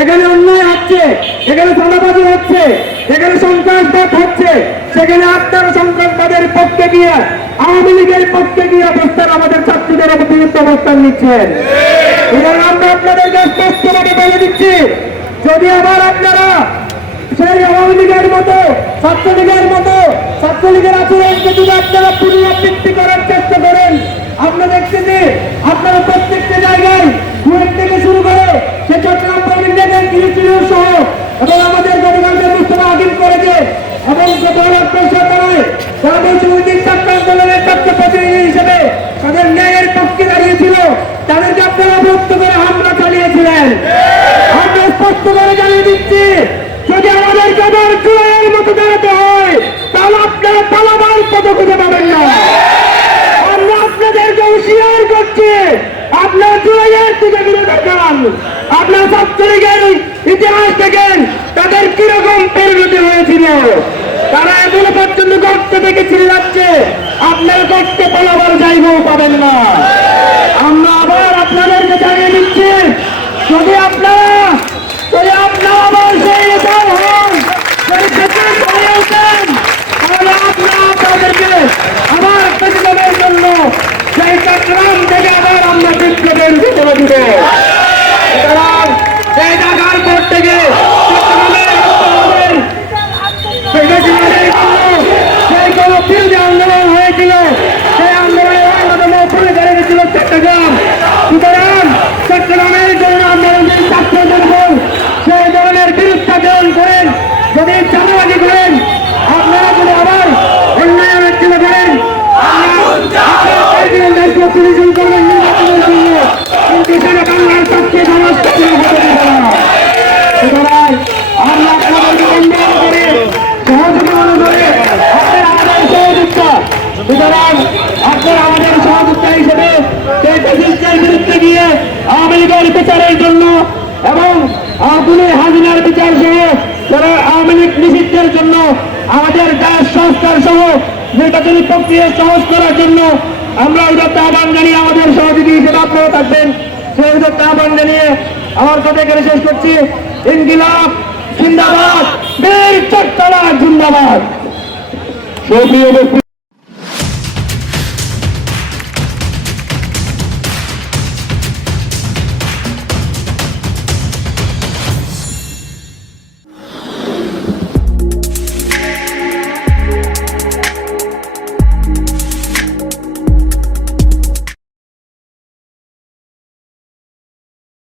সেখানে অন্যায় হচ্ছে সেখানে চাঁদাবাজি হচ্ছে সেখানে সন্ত্রাসবাদ হচ্ছে, সেখানে আপনারা সন্ত্রাসবাদের পক্ষে গিয়ে, আওয়ামী লীগের পক্ষে গিয়ে অবস্থান আমাদের ছাত্রীদের বিরুদ্ধে অবস্থান নিচ্ছেন। এবং আমরা আপনাদেরকে স্পষ্টভাবে বলে দিচ্ছি, যদি আবার আপনারা সেই আওয়ামী লীগের মতো, ছাত্রলীগের মতো, ছাত্রলীগের আচরণকে যদি আপনারা পুনরাবৃত্তি করার চেষ্টা করেন আমরা দেখতেছি আপনারা প্রত্যেকটা জায়গায় কুয়েট থেকে শুরু করে সে চট্টগ্রাম প্রবীণ দেখেন কিরিচিরিও সহ এবং আমাদের গতকালকে মুস্তফা হাকিম করেছে এবং গতকাল আপনার সরকারে যারা বৈষম্যদিক ছাত্র আন্দোলনের ছাত্র প্রতিনিধি হিসেবে তাদের ন্যায়ের পক্ষে দাঁড়িয়েছিল তাদেরকে আপনারা মুক্ত করে হামলা চালিয়েছিলেন আমরা স্পষ্ট করে জানিয়ে দিচ্ছি যদি আমাদেরকে আবার চুড়াইয়ের মতো দাঁড়াতে হয় তাহলে আপনারা পালাবার পথ খুঁজে পাবেন না আমরা আপনাদেরকে হুঁশিয়ার করছি আপনার দিকে ফিরে দেখান আপনার ছাত্রলীগের ইতিহাস দেখেন তাদের কীরকম পরিণতি হয়েছিল? তারা এখনও পর্যন্ত গর্ত থেকে চিল্লাচ্ছে আপনার গর্তে পালাবার জায়গাও পাবেন না। আমরা আবার আপনাদেরকে জানিয়ে দিচ্ছি, যদি আপনারা যদি আপনারা আবার সেই নেতাও হন, যদি সেখানে চলে আসেন, তাহলে আপনারা আপনাদেরকে আবার প্রতিবাদের জন্য সেই চট্টগ্রাম থেকে আবার আমরা দিব সুতরাং সেই ঢাকার পর থেকে আন্দোলন হয়েছিল, সেই আন্দোলনের অন্যতম পরিচালিত চট্টগ্রাম। সুতরাং চট্টগ্রামের জন্য আন্দোলন সেই ধরনের বিরুদ্ধাচরণ করেন যদি চাঁদাবাজি করেন আপনারা যদি আবার অন্যায় ছিল করেন দায়িত্ব পরিচালন করবেন নির্বাচনের জন্য কিন্তু সেটা বাংলার পক্ষে সমস্ত হতে দেবে না সুতরাং আমরা আপনাদেরকে অনুরোধ করি সহযোগী মনে করে আপনারা আমাদের সহযোগিতা সুতরাং আপনারা আমাদের সহযোগিতা হিসেবে সেই ফ্যাসিস্টের বিরুদ্ধে গিয়ে আওয়ামী লীগের বিচারের জন্য এবং আগুনে হাজিনার বিচার সহ যারা আওয়ামী লীগ নিষিদ্ধের জন্য আমাদের দেশ সংস্কার সহ নির্বাচনী প্রক্রিয়া সহজ করার জন্য আমরা উদাত্ত আহ্বান জানিয়ে আমাদের সহযোগী হিসেবে আপনারা থাকবেন। সেই উদাত্ত আহ্বান জানিয়ে আমার কথা এখানে শেষ করছি। ইনকিলাব, জিন্দাবাদ, বীর চট্টলা জিন্দাবাদ। উপস্থিতি